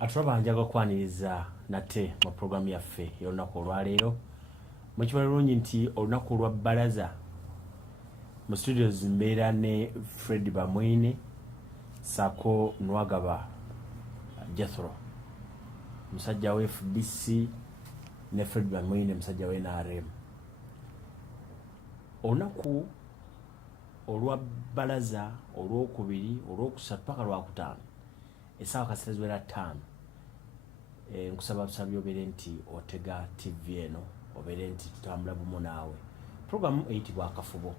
Atulaba njaga kwaniriza nate mu programu yaffe y'olunaku olwaleero mukibala bulungi nti olunaku lwa bbalaza mu studios mbeera ne Fred Bamwine Sako Nwagaba Jethro musajja wa FDC ne Fred Bamwine musajja wa NRM. Olunaku olwa bbalaza olwokubiri olwokusatu paka lwakutaano essaawa kasita ziwera 5 nkusaba busabye obeere nti otega TV eno obeere nti tutambula bumu naawe. Programu eyitibwa Akafubo.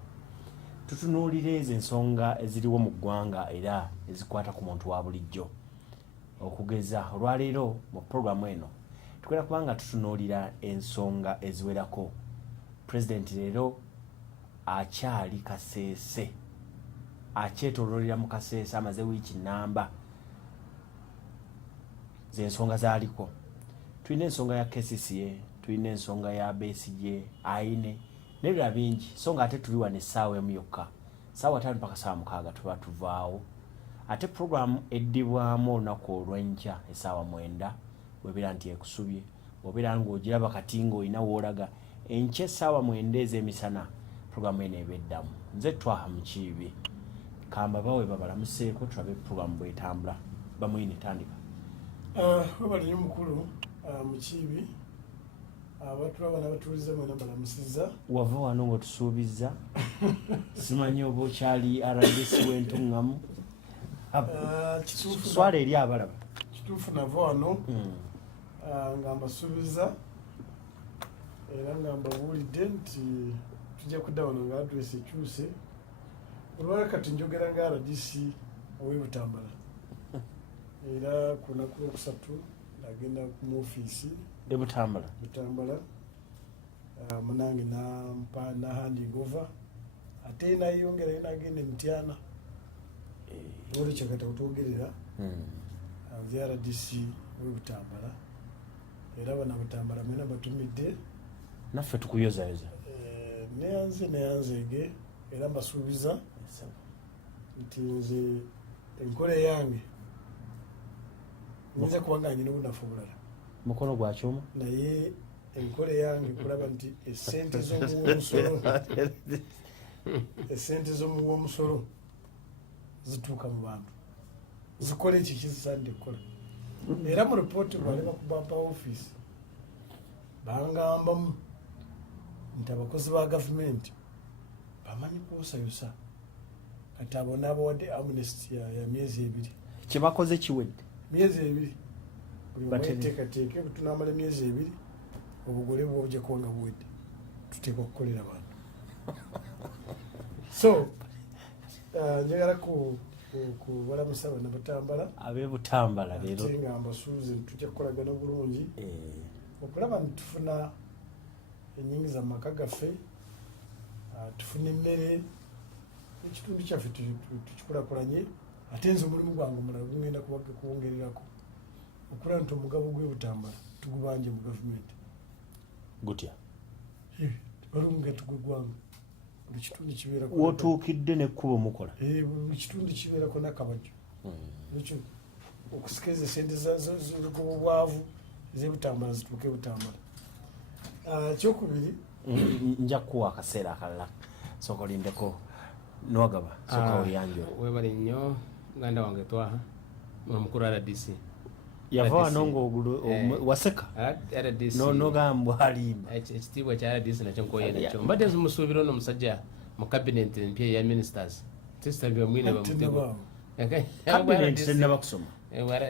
Tutunuulira ezo ensonga eziriwo mu ggwanga era ezikwata ku muntu wa bulijjo. Okugeza olwaleero mu programu eno tukwera kubanga tutunuulira ensonga eziwerako. Pulezidenti leero akyali Kaseese, akyetooloolera mu Kaseese, amaze wiiki nnamba z'ensonga zaaliko. Tulina ensonga ya KCCA, tulina ensonga ya Besigye, Aine n'ebirala bingi. So nga ate tuli wano essaawa emu yokka, ssaawa 5 mpaka ssaawa 6 tuba tuvaawo. Ate programu eddibwamu olunaku olw'enkya essaawa 9 bwebeera nti ekusubye, obeera ng'ogiraba kati ng'olina w'olaga enkya essaawa 9 ez'emisana programu eno ebeddamu. Nze Twaha Mukiibi kamba bawe babalamuseeko tulabe programu bw'etambula. Bamwine tandika. Wabali mukulu Mukiibi abatulaba n'abatuuliza mwena balamusiza. Wava wano ng'otusuubiza simanyi oba okyali RDC w'entuŋŋamu swala eri abalaba. Kituufu nava wano nga mbasuubiza era nga mbabuulidde nti tujja kudda wano nga adresi ekyuse. Olwakati njogera nga RDC ow'e Butambala era ku lunaku lwokusatu nagenda mu ofiisi e Butambala munange na handing over ate nayongera nagenda Mityana olwekyo kati otwogerera nze RDC ow'e Butambala era bana Butambala mwena batumidde naffe tukuyozayoza neyanzeege era mbasuubiza nti nze enkola yange nze kubanga nyina obunafu obulala mukono gwa kyuma naye enkola yange kulaba nti esente z'omuwomusolo esente z'omuwomusolo zituuka mu bantu zikola ekyo kizisaanidde kukola. Era mu ripooti bwali bakubampa ofiisi bangambamu nti abakozi ba gavumenti bamanyi kuyosayosa kati abo n'abawadde amnesty ya myezi 2 kyebakoze kiwedde myezi 2 buli bateekateeke tunamala emyezi 2 obugole bwojja kuba nga buwedde tuteekwa kukolera bantu. So njagala kubalamusa bana Butambala ab'e Butambala leero ate nga mbasuubize tujja kukolagana bulungi okulaba nti tufuna enyingiza mu maka gaffe, tufuna emmere, ekitundu kyaffe tukikulakulanye. Ate nze omulimu gwange omulala gugenda kuwongererako okulaba nti omugabo gw'e Butambala tugubanje mu gavumenti. Gutya balunga tugugwanga buli kitundu kibeerako wotuukidde n'ekkubo mukola buli kitundu kibeerako n'akabajjo ekyo okusikiriza esente z'obwavu ez'e Butambala zituuke Butambala. Kyokubiri nja kuwa akaseera akalala sooka olindeko Nwagaba sooka oliyanjo. Webali nnyo muganda wange Twaha omukulu RDC yava wano ng'ogulu waseka RDC nogamba alimba ekitiibwa kya RDC nakyo nkoye nakyo mbadde musuubira ono omusajja mu cabinet empya ya ministers Sister Bamwine bamutego cabinet tennabakusoma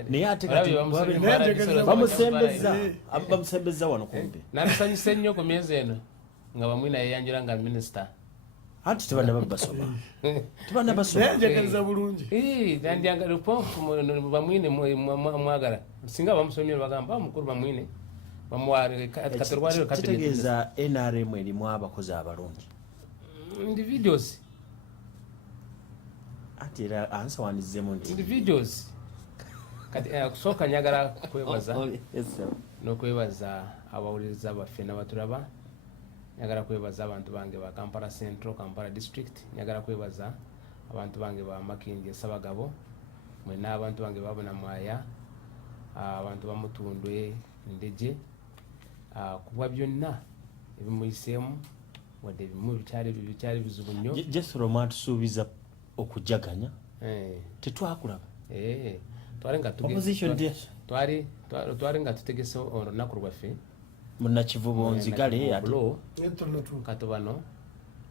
naye ate kati bamusembeza wano kumpi nalusanyusa ennyo ku myezi eno nga Bamwine yeyanjula nga minister anti tebana basoma njagaliza bulungi nandyanga lupofu Bamwine mwagala singa bamusomye bagamba mukulu Bamwine kitegeeza NRM erimu abakozi abalungi individuals ati era ansawanizzemu nti individuals kati kusooka njagala kwebaza n'okwebaza abawuliriza baffe n'abatulaba. Njagala kwebaza abantu bange ba Kampala Central, Kampala District. Njagala kwebaza abantu bange ba Makindye Sabagabo, mwena abantu bange babona Mwaya, abantu bamutundwe ndeje kuba byonna ebimuyiseemu wadde ebimu bikyali bizibu nnyo. Jesero mwatusuubiza okujaganya tetwakulaba twali nga tutegese olunaku lwaffe munnakivubo nzigale kati bano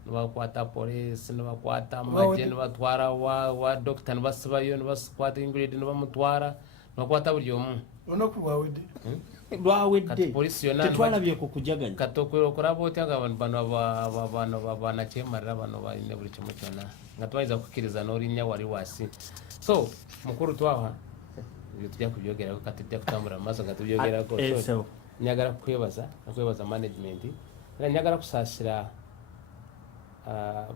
nebakwata polisi nebakwata amagye nebatwara wa dokita nebasibayo nebakwata Ingrid nebamutwara nebakwata buli omu olunaku lwawedde tetwalabye ku kujaganya kati okulaba otya nga bano banakyemalira bano balina buli kimu kyonna nga twayinza kukkiriza n'olinnya wali wasi. So mukuru twawa ebyo tujja kubyogerako kati tujja kutambula mu maaso nga tubyogerako. Njagala kwebaza management era njagala kusaasira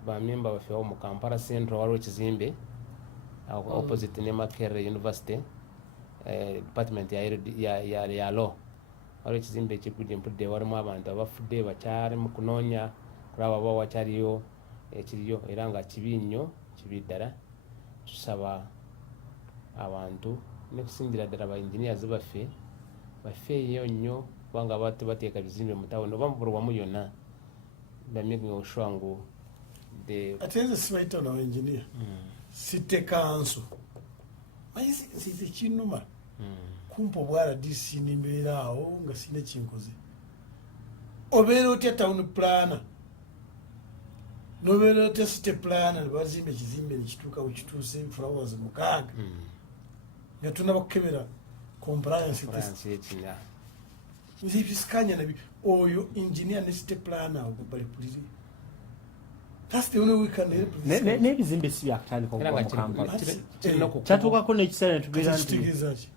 bamemba baffe mu Kampala Central waliwo ekizimbe opposite ne Makerere University department ya law waliwo ekizimbe ekigudde mpudde walimu abantu abafudde bakyali mu kunoonya kulaba oba wakyaliyo ekiriyo era nga kibi nnyo kibi ddala. Tusaba abantu ne kusingira ddala ba engineers bafeeyo nnyo kubanga bateeka bizimbe mu tawuni oba mu wamu yonna bamaking sure ngu ate nze sibaita nawo engineer site kanso nsize kinuma kumpa obwa RDC nimbeera awo nga sine kinkoze obeera otya town planner nobeera otya site planner nebazimba ekizimbe nekituuka wekituuse flowers mukaaga nga tunabakukebera compliance test nze ebisikanya nabi oyo engineer ne site planner obalipulire. That's the only way we can help. N'ebizimbe si byakutandika okuva mu Kampala kyatuukako n'ekiseera netubeera nti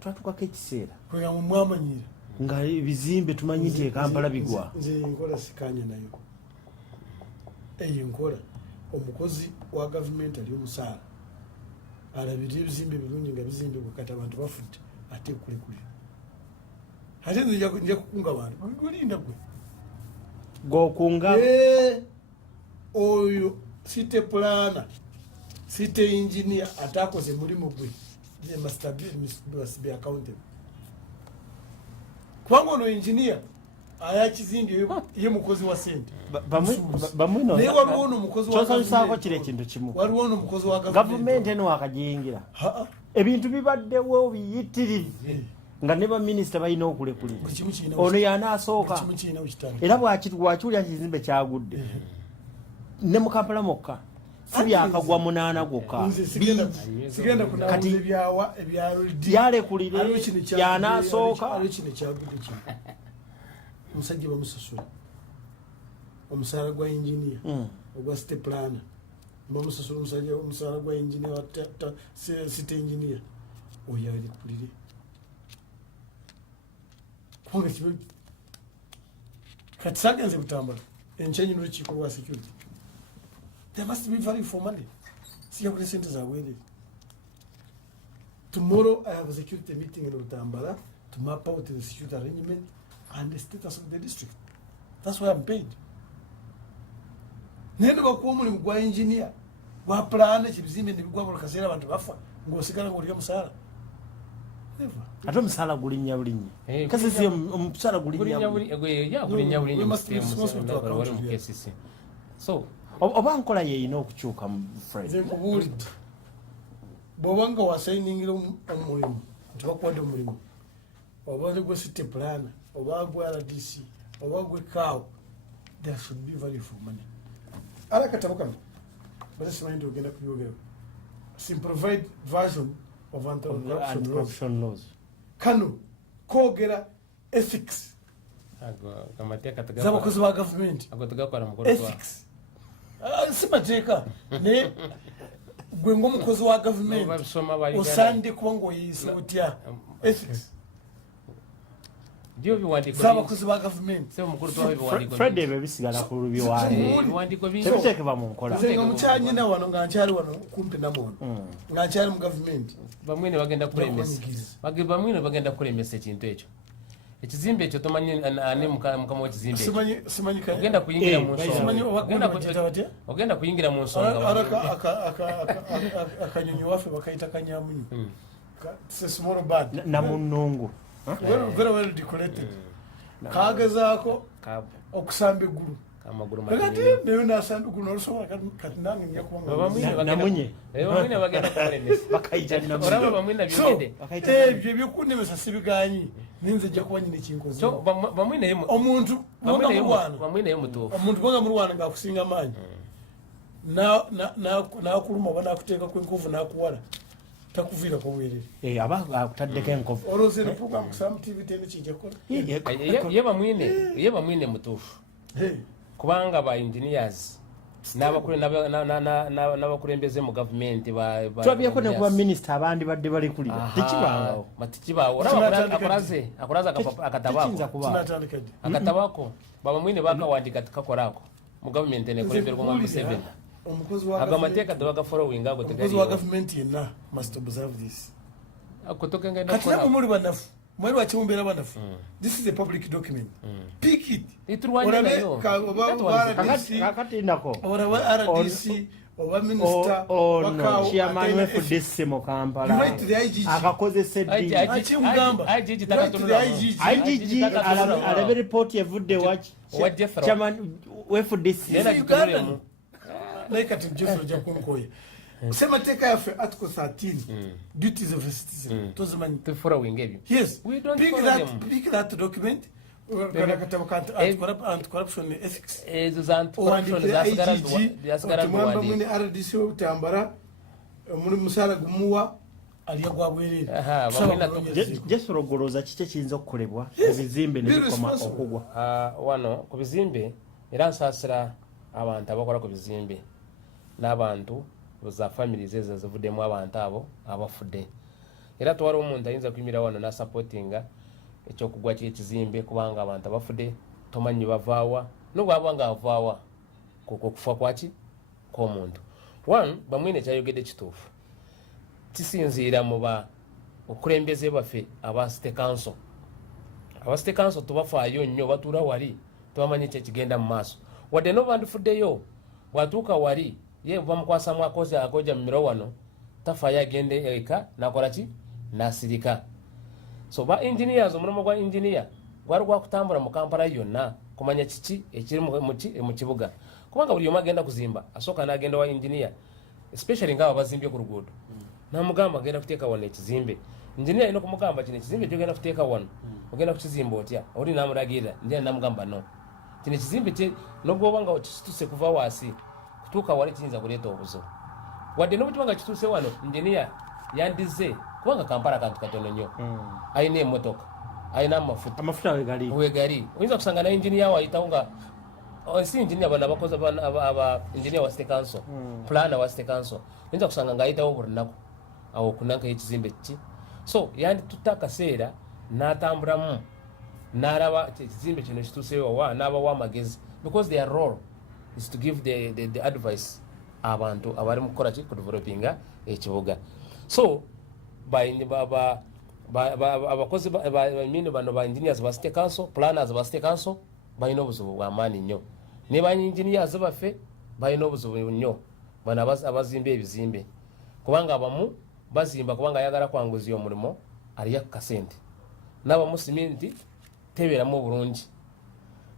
twatuukako ekiseera kwega mumwamanyira nga ebizimbe tumanyi nti Kampala bigwa. Nze enkola sikanya nayo eyo enkola omukozi wa gavumenti ali omusaala alabirira ebizimbe birungi nga bizimbibwa kati abantu bafudde ate kulekule ate nze nja kukunga abantu gulinda gwe gwokunga oyo site plana site engineer atakoze mulimu gwe ye must be accountable kubanga ono engineer ayakizindi ye mukozi wa sente naye waliwo ono mukozi kyosanyusaako kiri ekintu kimu waliwo ono mukozi wa gavumenti eno wakagiyingira ebintu bibaddewo biyitirivu nga ne baminisita balina okulekulira ono yanaasooka era bwakiwulira kizimbe kyagudde ne mu Kampala mokka si byakagwa 8 gwokka kati yalekulire yanaasooka omusajja bamusasula omusaala gwa engineer ogwa site planner bamusasula omusaala gwa engineer site engineer oyo yalekulire kubanga kibe kati sagenze kutambula enkyenyi n'olukiiko lwa security. There must be value for money. See how the centers are waiting. Tomorrow I have a security meeting in Utambala to map out the security arrangement and the status of the district. That's why I'm paid. Nendo bakuwa mulimu gwa engineer gwa plan ekibizimbe nebigwa buli kaseera abantu bafa ng'osigala ng'olya omusaala. Never. Ate omusaala gulinnya bulinnya kasi si omusaala gulinnya bulinnya so oba nkola yeyina okukyuka mu nze nkubuulidde bw'oba nga wasayiningira omulimu nti bakuwadde omulimu oba gwe site plana oba gwe RDC oba gwe kaawo there should be value for money. Ala katabo kano basi simanyi nti ogenda kubyogera simplified version of anti-corruption laws kano koogera ethics z'abakozi ba gavumenti ethics simateeka naye gwe ng'omukozi wa gavumenti osaanidde kuba ng'oyeyisa otya ethics z'abakozi ba gavumenti. Fred ebyo bisigala ku lubiwandiko tebiteekebwa mu nkola. Nze nga mukyanyina wano nga nkyali wano kumpi namono nga nkyali mu gavumenti bamwe ne bagenda kulemesa ekintu ekyo ekizimbe ekyo tomanyi ane mukama w'ekizimbe ogenda kuyingira mu nsonga akanyonyi waffe bakayita kanyamunyu It's a small bird. Namunongo. Very well decorated. Kagezaako okusamba eggulu. Amaguru Kati nayo nasamba eggulu n'olusobola kati nange nja kubanga namunye. Bamwine bagenda kubalemesa. Bakayita namunye. Oraba bamwine byogede. Ebyo ebyokunnemesa sibiganyi. Ninze nja kuba nyine kinkoze. So bamwine yemu. Omuntu bamwine yemu tuufu. Omuntu bwanga mulwana ng'akusinga maanyi. N'akuluma oba n'akuteeka kw'enkovu n'akuwala. Takuvira kwa bwerere. Aba akutaddeko enkovu. Olowooza ne program kusaba mu TV tene kijja kukola. Ye bamwine mutuufu. Kubanga ba engineers n'abakulembeze mu gavumenti twabyeko ne kuba minisita abandi badde balikulira tekibangawo matikibaawo olaba akulaze akatabako babamwine bakawandika tikakolaako mu gavumenti nekolemberwa mu Museveni ago amateeka tebagafollowing ago omukozi wa gavumenti yenna must observe this kutokengenda kati namwe muli banafu mwali wakimumbeera banafu this is a public document pick it kakati nako olaba RDC oba minister ono chairman wa FDC mu Kampala akakozesa eddiini IGG alabe report evudde wa chairman wa FDC naye kati Jeffrey Jakunkoye Semateeka yaffe article 13 duties of a citizen tozimanyi following ebyo yes we don't pick that document anti-corruption ethics ezo za anti-corruption zasigara mwamba mwene RDC w'obutambara muli musaala gumuwa aliya gwa bwerere jesorogoloza kiki ekiyinza okukolebwa ebizimbe nebikoma okugwa wano ku bizimbe era nsaasira abantu abakola ku bizimbe n'abantu za families ezo zivuddemu abantu abo abafudde era twali omuntu ayinza kuyimira wano n'asupportinga ekyokugwa ky'ekizimbe kubanga abantu abafudde tomanyi bavaawa nobwaba nga avaawa kufa kwaki kw'omuntu one bamwine ekyayogedde kituufu kisinziira mu okulembeze baffe aba State Council tubafaayo nnyo batuula wali tubamanyi kyekigenda mu maaso wadde nobandifuddeyo bwatuuka wali ye bamukwasamu akoja mu miro wano tafaayo agende eka nakola ki nasirika so ba engineers omulimu gwa engineer gwali gwakutambula mu Kampala yonna kumanya kiki ekiri mu kibuga kubanga buli omu agenda kuzimba asooka n'agenda wa engineer especially ng'abo bazimbye ku luguudo namugamba agenda kuteeka wano ekizimbe engineer alina okumugamba kino ekizimbe kyogenda kuteeka wano ogenda kukizimba otya oli namulagirira engineer namugamba no kino ekizimbe nobwoba nga kituse kuva waasi kutuuka wali kiyinza kuleeta obuzo wadde n'obukiba nga kituuse wano engineer yandize kubanga Kampala kantu katono nnyo ayina emmotoka ayina amafuta wegali oyinza kusanga na engineer wayitawo nga si engineer bano abakozi aba engineer wa State Council planner wa State Council oyinza kusanga ng'ayitawo buli lunaku awo okunanka ekizimbe ki so yanditutta akaseera n'atambulamu n'alaba ekizimbe kino kituuseyo wa n'abawa amagezi because their role is to give the advice abantu abali mu kukola ki ku developinga ekibuga so abakozi bano ba engineers ba State Council planners ba State Council balina obuzibu bw'amaanyi nnyo ne ba engineers baffe balina obuzibu nnyo bano abazimba ebizimbe kubanga abamu bazimba kubanga ayagala kwanguzi omulimu aliya kasente n'abamu siminti tebeeramu bulungi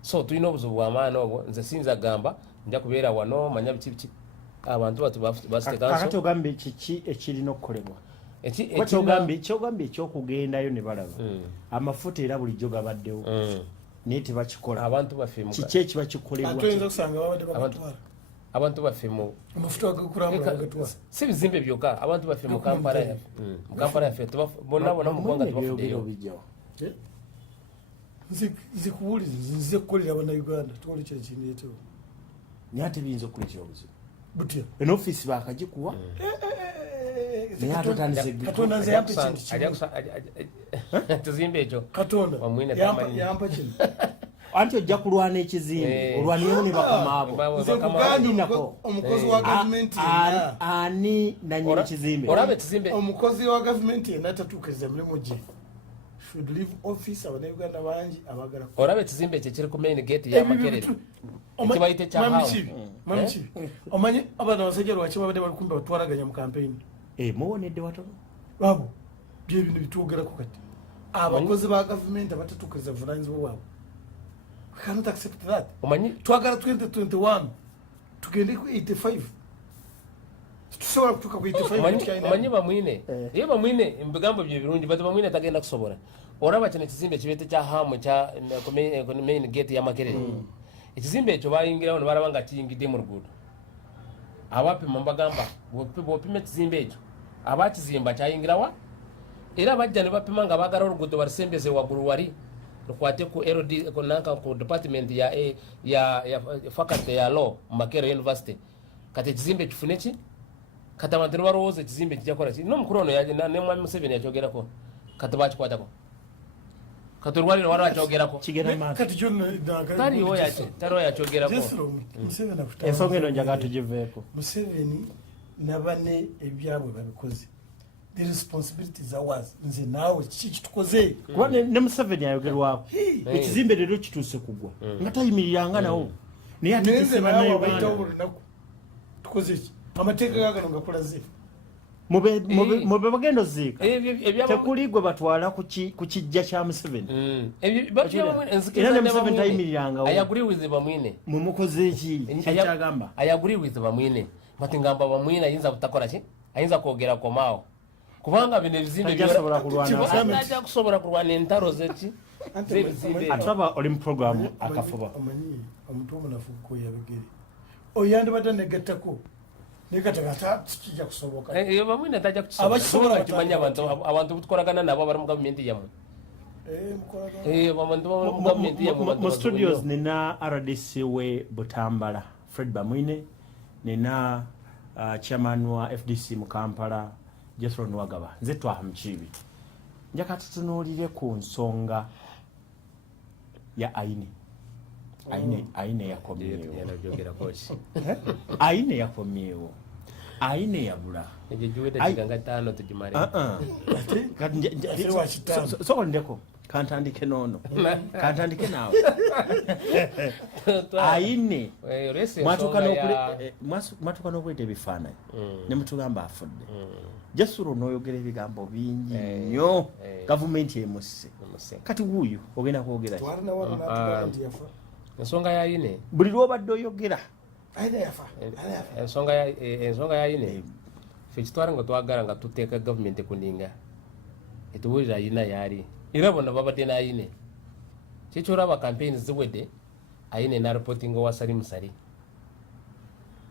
so tulina obuzibu bw'amaanyi obwo nze siyinza gamba nja kubeera wano manya biki abantu batu ba State Council kakati ogambe kiki ekirina okukolebwa kyogambye ekyokugendayo ne balaba amafuta era bulijjo gabaddewo naye tebakikola abantu baffe kiki ekiba kikolebwa abantu baffe si bizimbe byokka abantu baffe mu Kampala yaffe bonna mu ggwanga tebafuddeyo nzikuwuliza nzize kukolera bannayuganda tuwoli kyekindeetewo naye ate biyinza okuleetera obuzibu butya eno ofiisi bakagikuwa katonda nze yampa ekintu kizimbe ekyo katonda yampa kino anti ojja kulwana ekizimbe olwaniremu ne bakamaabo nze kugandinako omukozi wa gavumenti ani nanyini ekizimbe olaba ekizimbe omukozi wa gavumenti yenna tatuukiriza mulimu gye should leave office abannayuganda bangi abagala olaba ekizimbe ekyo kiri ku main gate ya Makerere ekibayite kyahawe omanyi abaana abasajja lwaki babadde bali kumbi batwalaganya mu campaign muwonedde watono babo bye bino bituogerako kati abakozi ba government abatatuukiriza buvunaanyizibwa bwabwe. We cannot accept that. Twagala 2021 tugende ku 85 tusobola kutuuka ku 85. Omanyi bamwine iyo bamwine ebigambo bye birungi bati bamwine tagenda kusobola. Oraba kino ekizimbe kibete kya hamu kya main gate ya Makerere. Ekizimbe ekyo bayingirawo ne baraba nga kiyingidde mu luguudo. Abapima mbagamba bwopima ekizimbe ekyo abakizimba kyayingirawa era bajja ne bapima nga baagala oluguudo balusembeze waggulu wali lukwate ku LD kunanka ku department ya faculty ya law mu Makerere University. Kati ekizimbe kifune ki kati abantu ne balowooza ekizimbe kijja kola ki n'omukulu ono ne mwami Museveni yakyogerako kati bakikwatako kati olwaliro waliwo akyogerako kati kyonna taliwo yakyogerako ensonga eno njagala tugiveeko. Museveni nabane ebyabwe babikoze. The responsibilities ours. Nze naawe kiki kitukoze kuba ne Museveni ayogerwako ekizimbe leero kituuse kugwa nga tayimiriranga nawo naye ategese bannayuganda tukoze ki amateeka gagano ngakulaze mube bagenda oziika tekuli gwe batwala ku kijja kya Museveni era ne Museveni tayimiriranga mumukoze eki kyagamba I agree with bamwine bati ngamba bamwine ayinza butakola ki ayinza kwogera komaawo kubanga bino ebizimbe tajja kusobola kulwana entalo zeki atulaba oli mu programu Akafubo omuntu omunafu koyabegere oyandibadde negattako nekatagata kijja kusoboka bamwine tajja kusobola kimanya abantu tukolagana nabo bari mu gavumenti yamu mu studios nina RDC we Butambala Fred Bamwine nina chairman wa FDC mu Kampala Jethro Nwagaba nze twaha Mukiibi njaka tutunuulire ku nsonga ya Aine yakomyewo Aine yakomyewo Aine yabula soko ndeko kantandike nono kantandike nawe Aine mwatuka n'okweta ebifaananyi ne mutugamba afudde Jasuro n'oyogera ebigambo bingi nnyo gavumenti emusse kati wuuyo ogenda kwogera ensonga ya Aine buli lw'obadde oyogera ensonga ya Aine ffe kitwala nga twagala nga tuteeka gavumenti kuninga etubuulira Aine yaali era bonna babadde na Aine kikyolaba campaign ziwedde Aine nareportinga wa Salimusali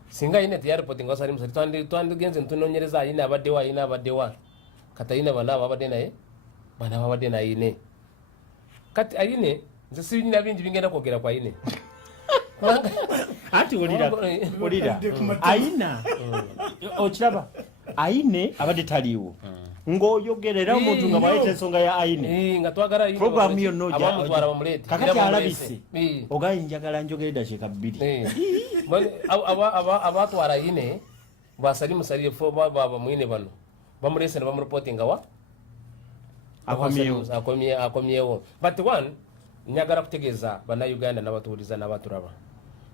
singa Aine teyariportinga wa Salimusali twandigenze ntunoonyereza Aine abaddewa kati Aine bana ababadde naye bana babadde na Aine kati Aine nze sirina bingi bingenda kwogera kwa Aine ati olira Aina okiraba Aine abadde taliiwo ng'oyogerera omuntu nga bwayita ensonga ya Aine nga twagala Aine programu yonna abamutwala bamulete kakati alabise ogaye njagala njogere dakiika 2 abatwala Aine basalimusali fo bamwine bano bamulese ne bamureportinga wa akomyewo but one njagala kutegeeza bannayuganda n'abatuwuliza n'abaturaba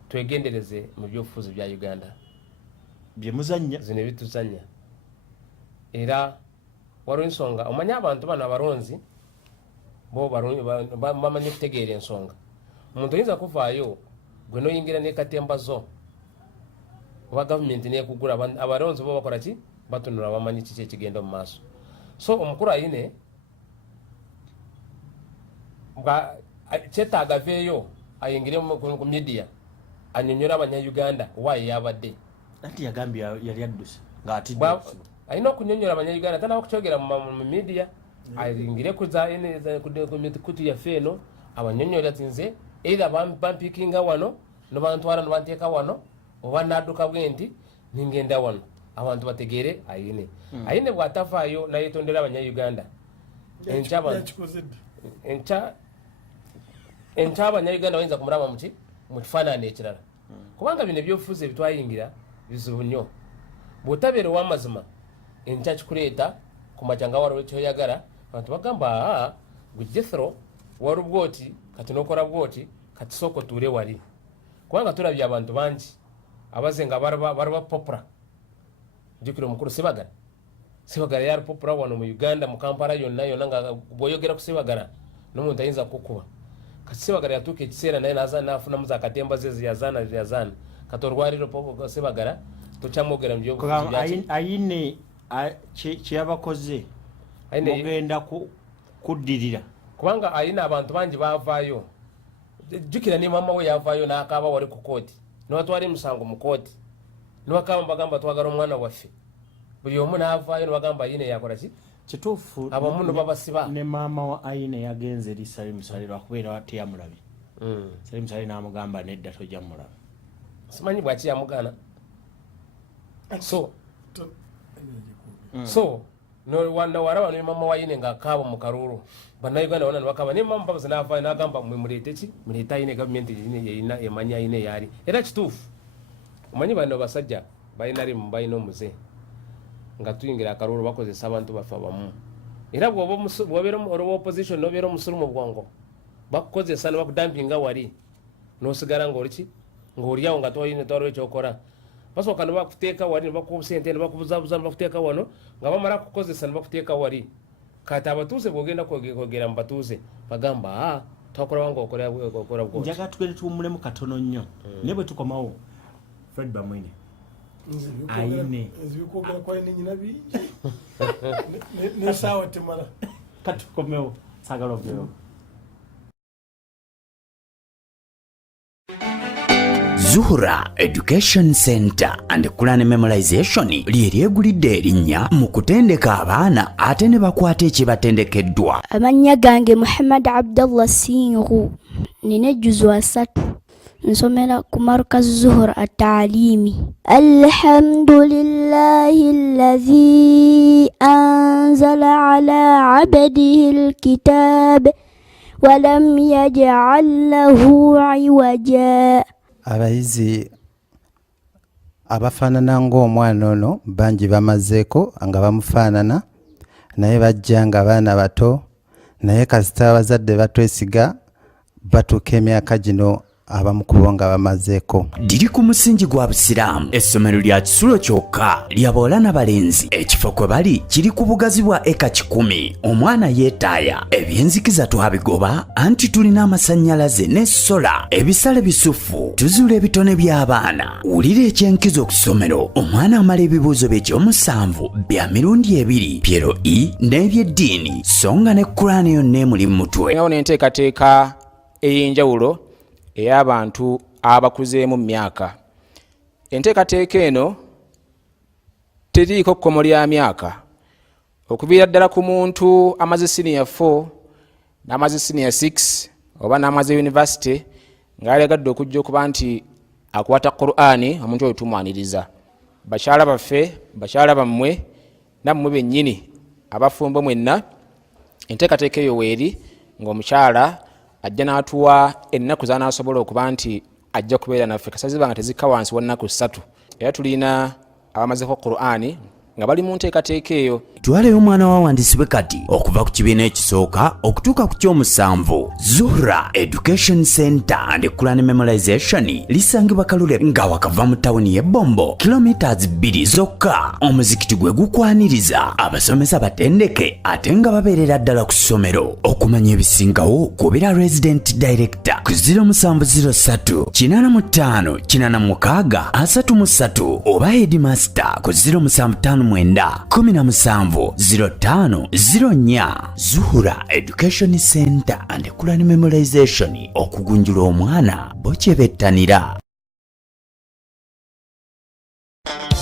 twegendereze mu byobufuzi bya Uganda bye muzannya zino ebituzannya era waliwo ensonga omanye abantu bano abalonzi bo bamanyi kutegeera ensonga omuntu oyinza kuvaayo gwe noyingira nekatemba zo oba gavumenti nekugula abalonzi bo bakola ki batunula bamanyi kiki ekigenda mu maaso so omukulu Aine kyetaaga aveeyo ayingire ku media anyonyola abanyayuganda waayo yabadde anti yagambye yali adduse alina okunyonyola abanyayuganda tanawa kukyogera mu media ayingire kutu yaffe eno abanyonyola ti nze eitha bampikinga wano nobantwala nobanteeka wano oba nadduka bwenti ningenda wano abantu bategeere Aine Aine bwatafaayo nayetondera abanyayuganda enkya abanyayuganda bayinza kumulaba muki mu kifaananyi ekirala kubanga bino ebyobufuzi ebitwayingira bizibu nnyo bw'otabeera ow'amazima enkya kikuleeta ku makya nga waliwo kyoyagala abantu bagamba gwe Jethro wali bwoti kati n'okola bwoti kati sooka otuule wali kubanga tulabye abantu bangi abaze nga baraba popula jjukira omukulu Sebagara yari popular wano mu Uganda mu Kampala yonna nga boyogera ku Sebagara n'omuntu ayinza kukuba kati Sebagara yatuuka ekiseera naye n'afunamu za katemba ze yazana kati olwaliro Sebagara tokyamwogera mu byobufuzi Aine kyeyabakoze mugenda kuddirira kubanga Aine abantu bangi baavaayo jjukira ne maama we yavaayo n'akaaba wali ku kooti nibatwala emisango mu kooti niwakaaba bagamba twagala omwana waffe buli omu n'avaayo nibagamba Aine yakola ki kituufu abamu no babasiba ne maama wa Aine yagenze eri Salim Saleh lwakubeera teyamulabye Salim Saleh n'amugamba nedda tojja mulaba simanyi bwaki yamugana so no wanda waraba ne maama wa Aine ng'akaaba mu Karuuru bannayuganda bonna nibakaba ne maama Mbabazi n'avaayo n'agamba mwe muleete ki muleete Aine gavumenti yeyina emanya Aine yaali era kituufu omanyi bano basajja balina limu balina omuze nga tuyingira Akaruuru bakozesa abantu baffe abamu era bw'obeera opposition n'obeera omusulu mu bwongo bakukozesa ne bakudampinga wali n'osigala ng'oliki ng'oliawo nga twaliwo ekyokola basooka ne bakuteeka wali ne bakuwa sente ne bakubuzaabuza ne bakuteeka wano nga bamala kukozesa ne bakuteeka wali kati abatuuze bw'ogenda kwogera mu batuuze bagamba twakola wanga okola bwoti njaga tugende tuwummulemu katono nnyo naye bwe tukomawo Fred Bamwine Aine ezibikwogera kwa Aine nyina bingi n'esaawa temala katukomewo saagala oveewo Zuhura Education Center and Quran Memorization ly'eryegulidde erinnya mu kutendeka abaana ate ne bakwata ekibatendekeddwa. Amannya gange Muhammad Abdallah Singu nina juzu 3 nsomera ku markaz Zuhura at-Taalimi. Alhamdulillahi alladhi anzala ala abdihi alkitab wa lam yaj'al lahu 'iwaja. Abayizi abafaanana ng'omwana ono bangi bamazeeko nga bamufaanana naye bajja nga baana bato naye kasita abazadde batwesiga batuuka emyaka gino abamu ku bo nga bamazeeko. Liri ku musingi gwa Busiraamu, essomero lya kisulo kyokka lya bawala n'abalenzi. Ekifo kwe bali kiri ku bugazi bwa eka 10. Omwana yeetaaya ebyenzikiza twabigoba anti tulina amasannyalaze ne sola ebisale bisufu tuzuula ebitone by'abaana. Wulira ekyenkizo ku ssomero omwana amala ebibuuzo bye 7 bya mirundi 2 pyero n'ebyeddiini so nga ne Kurani yonna emuli mu mutwe. Ngawo n'enteekateeka ey'enjawulo ey'abantu abakuzeemu mu myaka. Enteekateeka eno teriiko kkomo lya myaka okuviira ddala ku muntu amaze senior 4 n'amaze senior 6 oba n'amaze university ng'alegadde okujja okuba nti akwata Qur'ani omuntu oyo tumwaniriza. Bakyala baffe bakyala bammwe nammwe bennyini abafumbo mwenna enteekateeka eyo weeri ng'omukyala ajja n'atuwa ennaku z'anaasobola okuba nti ajja kubeera naffe kasaziba nga tezikka wansi wa nnaku 3 era tulina abamazeko Qur'ani nga bali mu nteekateeka eyo. Twaleyo omwana wawandiisibwe kati okuva ku kibiina ekisooka okutuuka ku ky'omusanvu. Zuhra Education Center and Quran Memorization lisangibwa Kalule nga wakava mu tawuni y'e Bombo kilometers 2 zokka. Omuzikiti gwe gukwaniriza abasomesa batendeke ate nga babeerera ddala ku ssomero. Okumanya ebisingawo kubira Resident Director ku 0703 85 86 oba Headmaster ku 0759 17 0504. Zuhura Education Center and Quran Memorization okugunjula omwana bokyebettanira.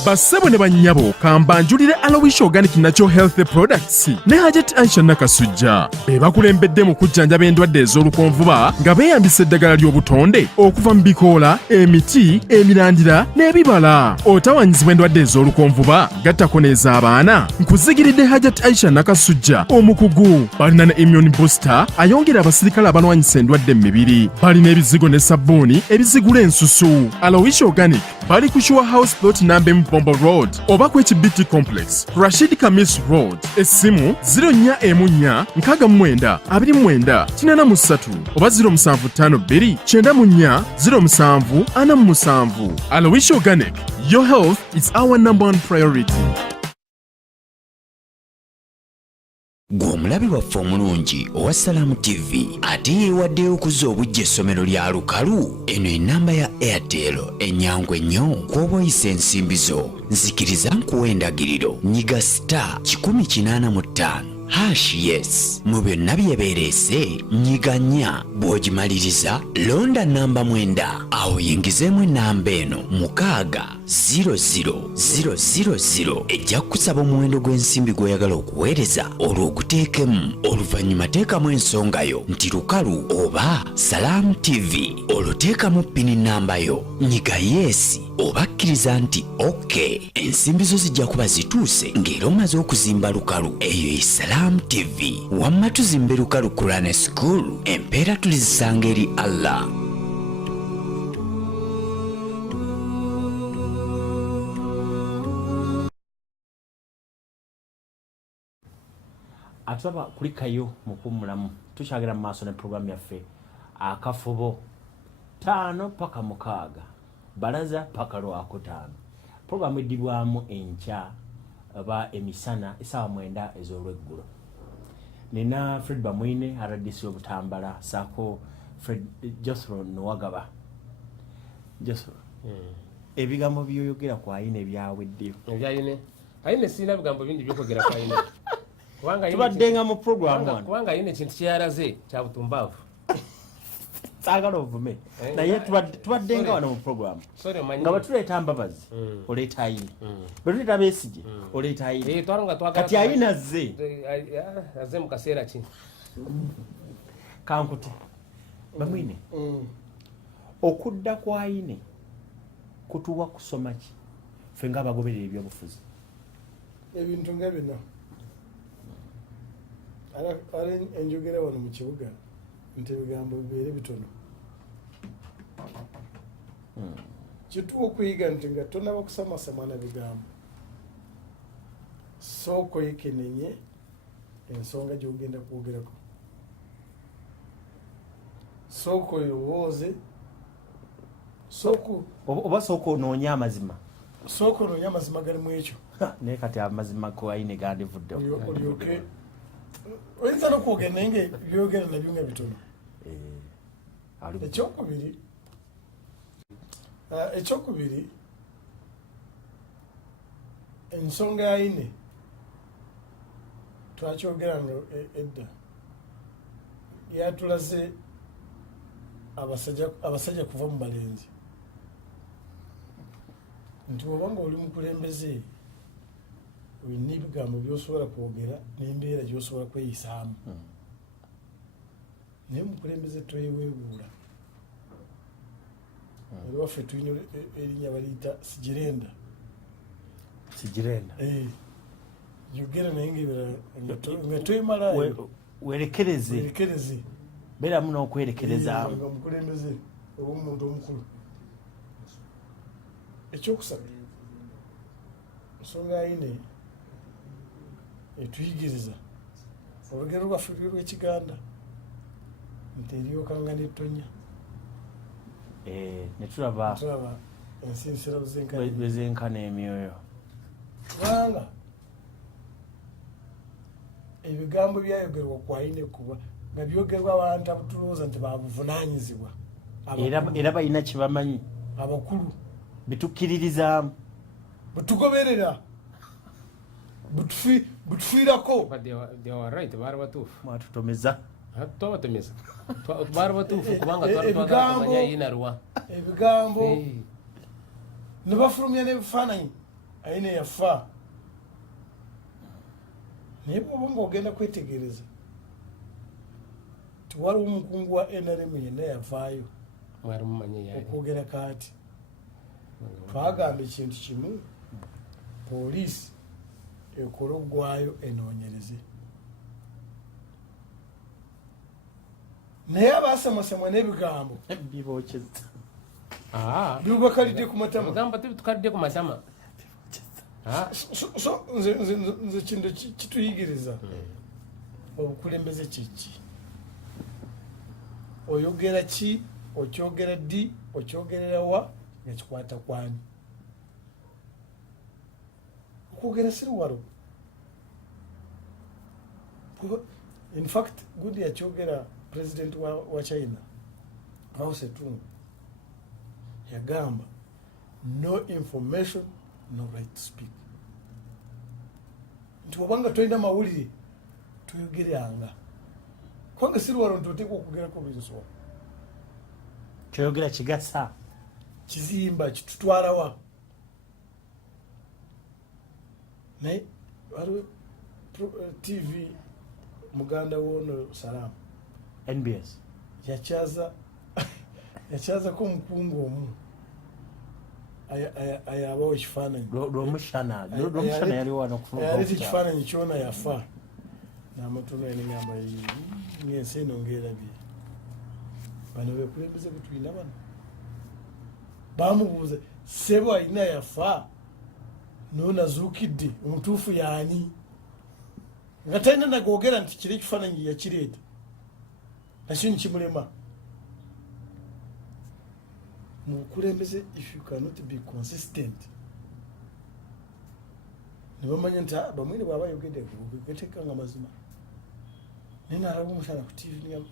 Bassebo ne bannyabo kambanjulire Alowish Organic Natural Health Products ne Hajat Aisha Nakasujja be bakulembedde mu kujjanjaba endwadde ez'olukonvuba nga beeyambisa eddagala ly'obutonde okuva mu bikoola, emiti, emirandira n'ebibala. Otawanyizibwa endwadde ez'olukonvuba gattako n'ez'abaana. Nkuzigiridde Hajat Aisha Nakasujja omukugu. Balina ne immune booster ayongera abasirikale abalwanyisa endwadde mu mibiri. Balina ebizigo ne sabbuuni ebizigula ensusu. Alowish Organic bali ku Shua House Plot number Bombo Road oba ku HBT Complex Rashid Kamis Road. Essimu 0414 69 29 43 oba 0752 94 0747. Alowish Organic, your health is our #1 priority. gw'omulabi waffe omulungi owa Salaamu TV ate yeewaddeyo okuzza obujja essomero lya lukalu. Eno ennamba ya Airtel ennyangu ennyo kw'oba oyisa ensimbi zo. Nzikiriza nkuwa endagiriro nyiga star 185 #yes mu byonna byebeereese nyiga nnya bw'ogimaliriza londa namba 9 awo yingizeemu ennamba eno 60000 ejja kusaba omuwendo gw'ensimbi gw'oyagala okuweereza olwo oguteekemu oluvannyuma teekamu ensonga yo nti lukalu oba Salaamu TV oluteekamu pini namba yo nyiga yes oba kkiriza nti OK ensimbi zo zijja kuba zituuse ng'era omaze okuzimba lukalu. Eyo ye Salaamu TV wamma tuzimbe lukalu Kurane School empeera tulizisanga eri Allah. atulaba kulikayo mukummulamu tukyagera mu maaso ne programu yaffe Akafubo 5 paka 6 balaza paka Lwakutaano. Programu eddibwamu enkya oba emisana essaawa 9 ez'olweggulo. Nina Fred Bamwine RDC Obutambala saako Fred Josro Nwagaba. Josro ebigambo byoyogera ku Aine byaweddeyo. Aine sirina bigambo bingi byokwogera ku Aine. Tubaddenga mu programu kubanga Aine kintu kyeyalaze kya butumbavu. Saagala ovume naye tubaddenga wano mu programu nga batuleeta Mbabazi oleeta Aine batuleeta Besigye oleeta Aine kati Aine azze mu kaseera ki kankute Bamwine okudda kwa Aine kutuwa kusoma ki ffe ng'abagoberera ebyobufuzi ebintu nga bino ala enjogera wano mu kibuga nti ebigambo bibeere bitono kituwa okuyiga nti nga tonaba kusamasama na bigambo sooka oyekenenye ensonga gy'ogenda kwogerako sooka oyowooze oba sooka onoonya amazima gali mu ekyo naye kati amazima ku Aine gandivuddewo olyoke oyinza n'okwogera naye nga byogera nabyo nga bitono. Ekyokubiri ensonga ya Aine twakyogeranga edda yatulaze abasajja kuva mu balenzi nti bwoba nga oli mukulembeze olina ebigambo byosobola kwogera n'embeera gyosobola kweyisaamu naye mukulembeze toyeweebuula. Era waffe tulina erinnya baliyita sigirenda yogera naye nga toyimalayo werekereze beeramu n'okwerekerezaamu nga mukulembeze oba omuntu omukulu. Ekyokusatu ensonga Aine etuyigiriza olugero lwaffe lw'Ekiganda nti eryokanga n'ettonya netulaba ensinsira bezenkana emyoyo kubanga ebigambo byayogerwa ku Aine kuba nga byogerwa abantu abutulowooza nti babuvunaanyizibwa era balina kyebamanyi abakulu bitukkiririzaamu butugoberera butufiirako mwatutomeza baari batuufu kubanga twamanya yinarwa ebigambo ne bafulumya n'ebifaananyi Aine yafa naye bwoba ngaogenda kwetegereza tiwaliwo omukungu wa NRM yenna yavaayo okwogera kaati twagamba ekintu kimu poliisi ekole ogwayo enoonyereze naye abaasamasama n'ebigambo bibakalidde ku matama so nze kintu kituyigiriza obukulembeze kiki oyogera ki okyogera ddi okyogerera wa nga kikwata kwani okwogera siri walo In fact good yakyogera president wa China Mao Zedong yagamba no information no right to speak. Nti wabanga toyina mawulire tuyogeranga kubanga siri wano ntoteekwa okugerako binsoa kyoyogera kigasa kizimba kitutwalawa naye waliwo TV muganda wono Salamu NBS yakyazako omukungu omu ayabawo ekifaananyi lwomushana yali wano yaleeta ekifaananyi kyona yafa n'amatono enengamba ngensi eno ngaerabye bano bekulembeze betulina bano bamubuuza sebo alina yafa nonazuukidde omutuufu yaani nga talina nagogera nti kiri ekifaananyi yakireeta nakyo nikimulema mukulembeze if you cannot be consistent nebamanya nti bamwine bwaba yogedde getekanga mazima naye nalaba omushana ku TV nigamba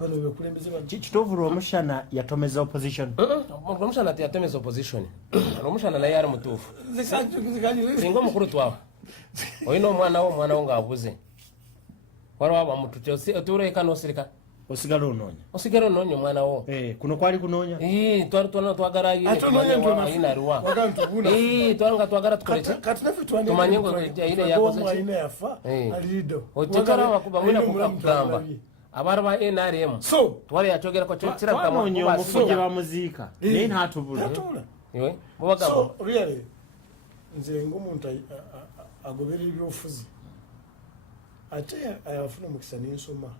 bano bekulembeze kituufu lwomushana yatomeza opposition lwomushana teyatomeza opposition lwomushana naye ali mutuufu singa omukulu twawe olina omwana wo ng'abuze waliwo bamututi otuuleka n'osirika osigala onoonya omwana wo kuno kwali kunoonya twagala ayina aliwa nga twagala tukolektumanye ayina yakozekitekala kugamba abaana ba NRM twali yakyogerako twanoonya omufu gye bamuziika naye naatubula so really nze ng'omuntu agoberera ebyobufuzi ate afuna omukisa n'ensoma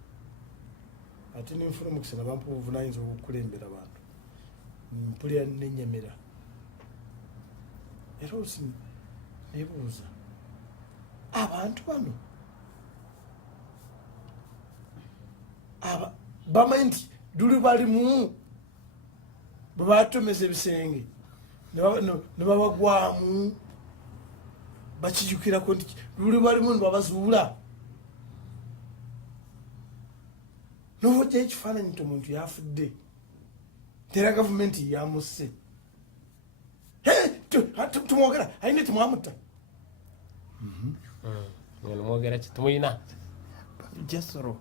ate nenfuna omukisa nabampa obuvunanyizibwa obwokukulembera abantu mpulira nenyemera era osi nebuuza abantu bano bamanyi nti luli balimu bwebatomeza ebisenge nebabagwamu bakijukirako nti luli balimu nebabazuula nobajjayo ekifaananyi nti omuntu yafudde era gavumenti yamusse tumwogera ayine timwamutta mwogera kitumuyina jasoro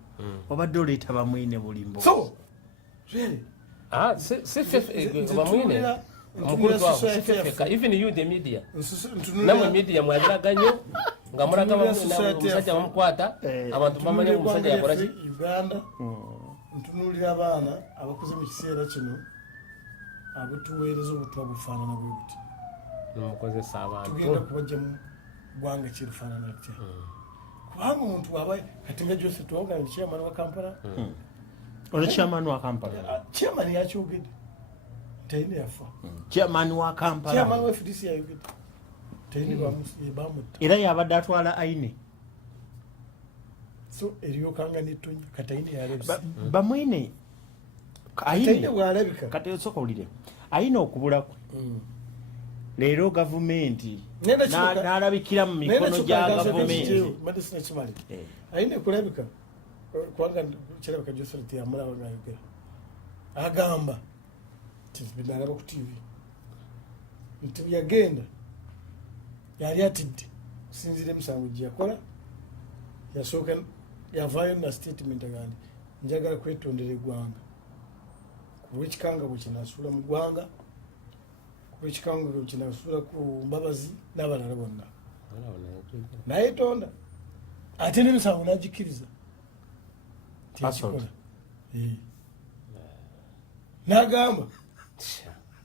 obadde oleeta bamwine bulimbo so really bamwine omukulu twawe sifefeka even you the media namwe media mwagiraganyo nga mulaga omusajja bamukwata abantu bamanya omusajja yakolaki Uganda ntunuulira abaana abakuze mu kiseera kino abatuweereza obutwa bufaanana bwe buti nomukozesa abantu tugenda kubajja mu ggwanga kirufaanana atya kubanga omuntu waba kati nga Joseph Tuwogala chairman wa Kampala ono chairman wa Kampala chairman yakyogedde tayine yafa chairman wa Kampala chairman wa FDC yayogedde tayine bamutta era yabadde atwala Aine so eriyokanga netonya katayine yalebisa bamwine Aine bwalabika kati osoka ulire Aine okubulako leero gavumenti n'alabikira mu mikono gya gavumenti Aine kulabika kubanga kirabika Joseph yamulaba ng'ayogera agamba tinalaba ku TV nti yagenda yali atidde kusinzira emisango gye yakola yasooka yavaayo na statement agandi njagala kwetondera eggwanga kulwekikanga bwe kinasuula mu ggwanga kulwekikanga bwe kinasuula ku mbabazi n'abalala bonna naye tonda ate n'emisango n'agikkiriza tikikola n'agamba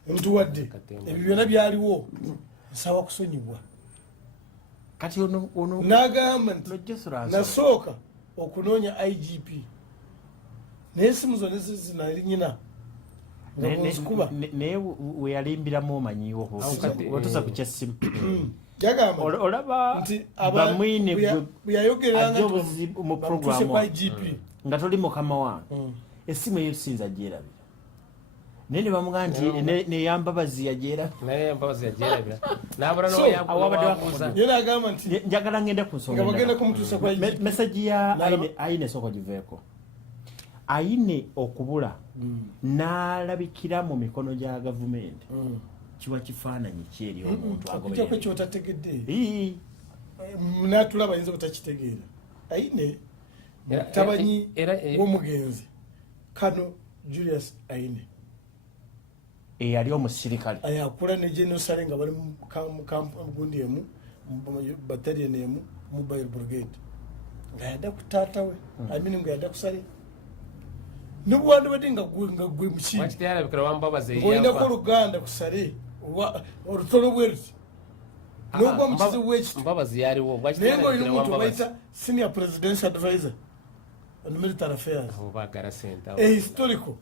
ntuwadde ebyo byonna byaliwo nsaba kusonyibwa kati ono n'agamba nti nasooka okunoonya IGP naye simu zonna zinali nyina ngaonzikuba naye weyalimbiramu omanyiwo watuza ku kyessimu yagamba olaba nti bamwine bweyayogeranga mu programu IGP nga toli mukama wange essimu eyo tusinza gyerabira nene bamugamba nti neyambabazi yajeera naye mbabazi yajeera bira nabula noyabuuza yena agamba nti njagala ngende ku nga bagenda kumutuusa kwa mesaji ya Aine soko giveeko. Aine okubula n'alabikira mu mikono gya gavumenti kiba kifaananyi ki eri omuntu agobako kyotategedde natulaba ayinza obutakitegeera. Aine tabanyi w'omugenzi Kano Julius Aine eyali omusirikale ayakula ne Genosale nga bali mu gundi emu battalion emu mobile brigade nga yadda ku taata we amini nga yadda kusale n'obuwandu bwedde nga gwe mukiingoyinako oluganda kusale olutono bwe luti n'ogwa mu kizibu bwekitnaye ng'olina omuntu bayita senior presidential advisor on military affairs historical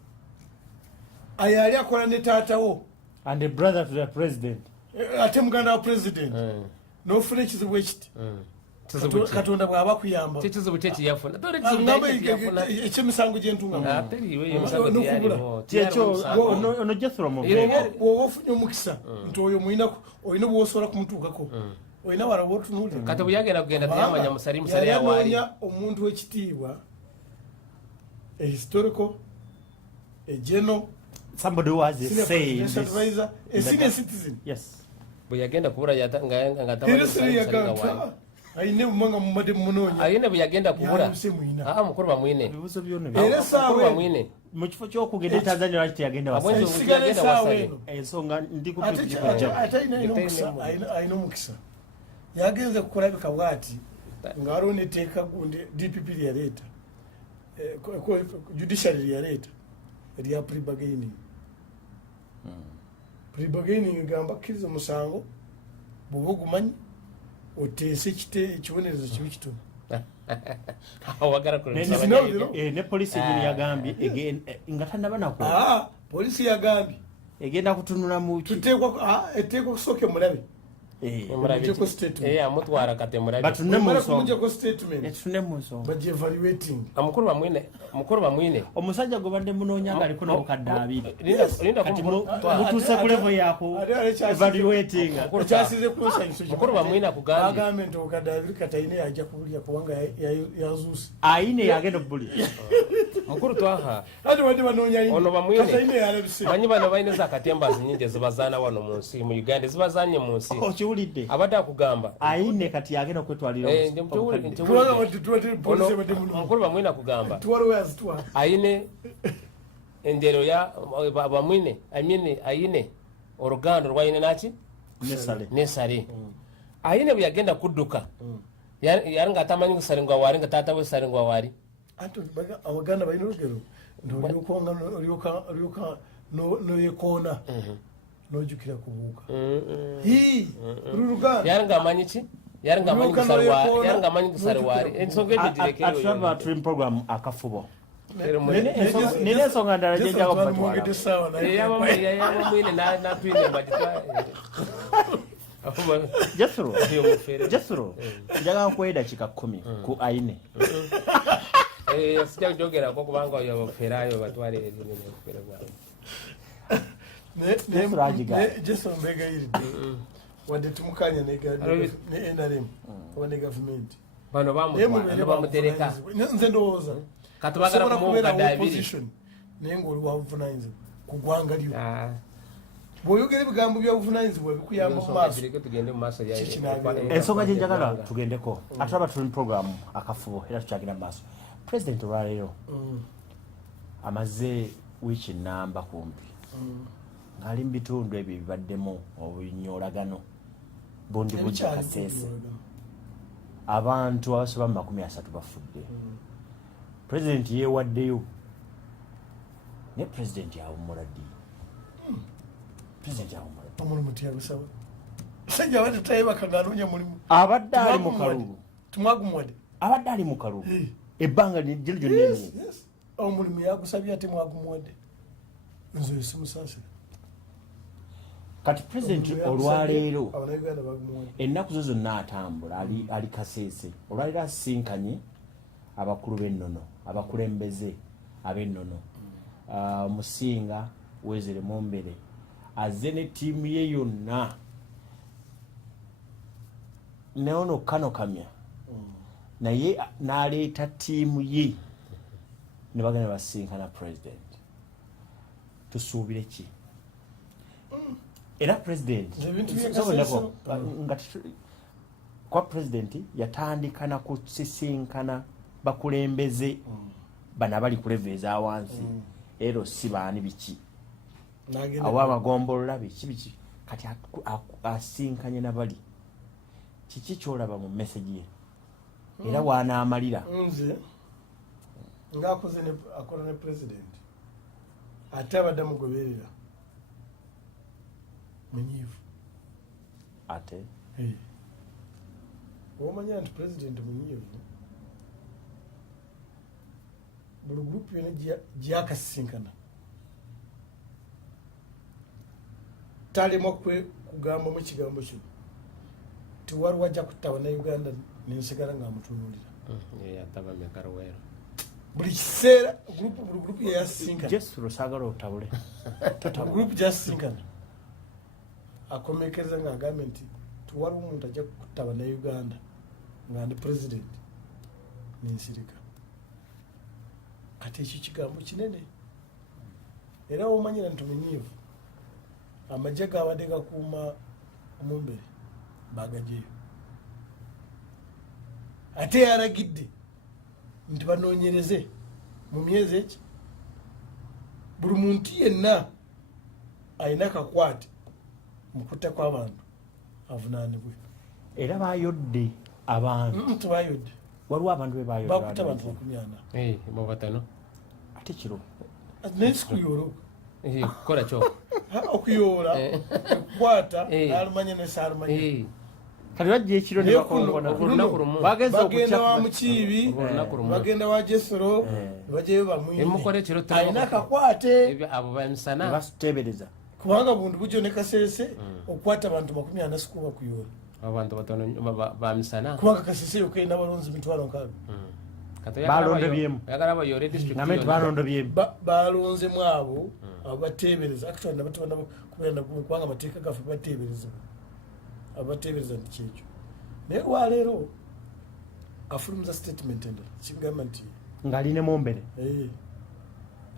ayali akola ne taatawo and a brother to the president ate muganda wa president n'ofuna ekizibu ekiti katonda bw'aba kuyamba ekyemisango gyentungaono gyeoba ofunye omukisa nti oyo olina bwosobola kumutuukako olina walaba otunuuliyali omuntu w'ekitiibwa historical general somebody who has a say in this advisor a senior citizen bwe yagenda kubula Aine mumanga mumade munonya Aine bwe yagenda kubula mukuru bamwine ebibuzo byonna bamwine mu kifo ky'okugenda Tanzania lwaki teyagenda wasale ensonga ndi kupikipiki aina omukisa yagenze kukulabika bwati nga waliwo neteeka gundi DPP lyaleeta judiciary lyaleeta erya pre-bargaining pre-bargaining egamba kkiriza omusango bw'oba ogumanyi oteese ekibonerezo kibi kitono ne polisi egini yagambye nga tanaba nako polisi yagambye egenda kutunula mu eteekwa okusooka emulabe amutwara kati mukuru bamwine omusajja gwe badde munoonya nga aliko n'obukadde 2 mutuuse ku levo yaako evaluating okyasize kunsanyuso mukuru bamwine akugambye nti obukadde 2 kati Aine yajja kubulya kubanga yazuuse Aine yagenda obulya mukuru twaha ati wadde banoonya ono bamwine kati Aine yalabise manyi bano balina za katembazi nyingi ezibazaana wano mu nsi mu Uganda ezibazaanye mu nsi okiwulidde abadde akugamba Aine kati yagenda okwetwalira mukulu bamwine akugamba Aine endero ya bamwine Aine oluganda olwayine naki nesale Aine bwe yagenda kudduka yali nga atamanyi kusalingwa waali nga taata we salingwa waali abaganda balina olugero olyoka noyekoona nojukira kubuuka yali nga amanyi ki yali nga amanyi kusaliwaali ensonga ebyo girekeatulaba tuli program akafubo nina ensonga ndala gyejagayabamwine natwine Jethro njagala nkuwa dakika 10 ku Aine sijja kujogerako kubanga oyo abafeerayo batwale Jason mbegayiridde wadde tumukanya ne NRM oba ne gavumenti bano bamutereka nze ndowooza katubagala kumuwukadde 2 naye ng'oli wa buvunanyizibwa ku ggwanga lyo bw'oyogera ebigambo bya buvunanyizibwa bikuyamba mu maaso ensonga gye njagala tugendeko atulaba tuli mu programu akafubo era tukyagenda mu maaso pulezidenti olwaleero amaze wiiki namba kumpi ng'ali mu bitundu ebyo bibaddemu obunyoolagano bundi bujja kaseese abantu abasoba mu 30 bafudde pulezidenti yeewaddeyo ne pulezidenti awummula ddi omulimu tiyagusaba sajja abadde tayebaka ng'anoonya mulimu abadde ali mu kalulu timwagumuwadde abadde ali mu kalulu ebbanga gyeno gyonna omulimu yagusabye ate mwagumuwadde nze simusaasira kati pulezidenti olwaleero ennaku zo zonna atambula ali kaseese olwaleero asisinkanye abakulu b'ennono abakulembeze ab'ennono Musinga Wezere Mombere azze ne ttiimu ye yonna ne ono Kano Kamya naye n'aleeta ttiimu ye ne bagenda basinkana president. Tusuubire ki? Era president nga kwa president yatandika na kusisinkana bakulembeze bana bali ku level eza wansi ero si baani biki awa magombolola biki kati asinkanye na bali kiki kyolaba mu message ye era wana amalira nze ngakoze ne akola ne president ate abadde mugoberera munyiivu ate omanya nti president munyiivu buli gurupu yona gyakasisinkana talemwa kugambamu ekigambo kino tiwaliwo ajja kutaba ne Uganda nensigala nga amutunuulira buli kiseera buli gurupu yeyasisinkana otabule gurupu gyasisinkana akomekereza nga agambe nti tiwaliwo omuntu ajja kutaba ne Uganda nga ndi president nensirika. Kati ekyo kigambo kinene era omanyira nti munyiivu amagye gabadde gakuuma Mumbere bagajeyo ate yaragidde nti banoonyereze mu myezi eki buli muntu yenna alina kakwate mu kutta kw'abantu avunaanibwe. Era bayodde abantu tebayodde waliwo abantu be bayodde bakuta abantu 40 ate kiro nesikuyoola kola kyo okuyoola okukwata n'alumanya nesaalumanya kati bajja ekiro ne bakongona bagenda wa Mukiibi bagenda wa Jesero bajjayo bamwine alina kakwate abo bamisana batebereza kubanga bundi bujjo ne Kasese okukwata abantu 40 sikuba kuyoola abantu batono bamisana kubanga Kasese yoke n'abalonzi 60,000 balondobyemu yagala bayore district namenti balondobyemu balonzemu abo abatebereza actually nabatubana kubenda kubanga amateeka gafe batebereza abatebereza nti kyekyo naye waleero afulumiza statement endala kigamba nti ng'aline Mombere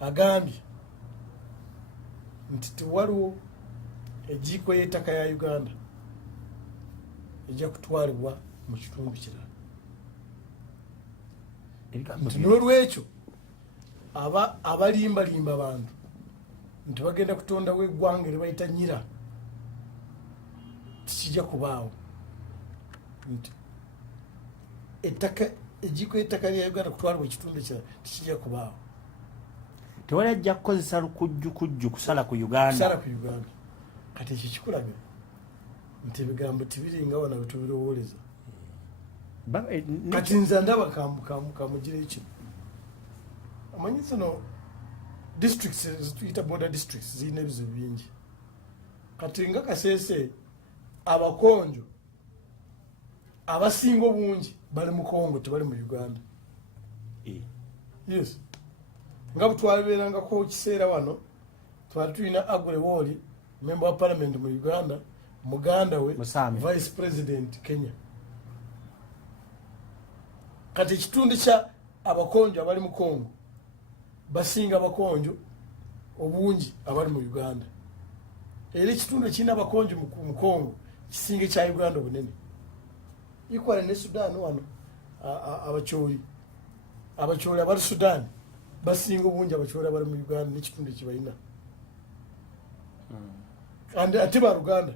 agambye nti tiwaliwo ejiiko y'ettaka ya Uganda ejja kutwalibwa mu kitundu kirala nti n'olwekyo abalimbalimba abantu nti bagenda kutondawo eggwanga eri bayita Nyira tikijja kubaawo nti ettaka ejiiko y'ettaka lya Uganda kutwalibwa ekitundu ekirala tikijja kubaawo. tewali ajja kukozesa lukujjukujju kusala ku Uganda. Kati ekyo kikulaga nti ebigambo tibiringa wana bwe tubirowooleza. Kati nze ndaba kamugire ekyo amanyi zino districts zituyita border districts zirina ebizibu bingi. Kati nga Kasese abakonjo abasinga obungi bali mu Congo tebali mu Uganda. Yes. Nga butwabeerangako kiseera wano twali tulina Agule Woli member wa parliament mu Uganda muganda we vice president Kenya. Kati ekitundu kya abakonjo abali mu Congo basinga abakonjo obungi abali mu Uganda. Era ekitundu kirina abakonjo mu Congo kisinga ekya Uganda obunene. Ikwale ne Sudan wano abacyoli abali Sudan basinga obungi abacyoli abali mu Uganda n'ekitundu kibalina. Ate ba Uganda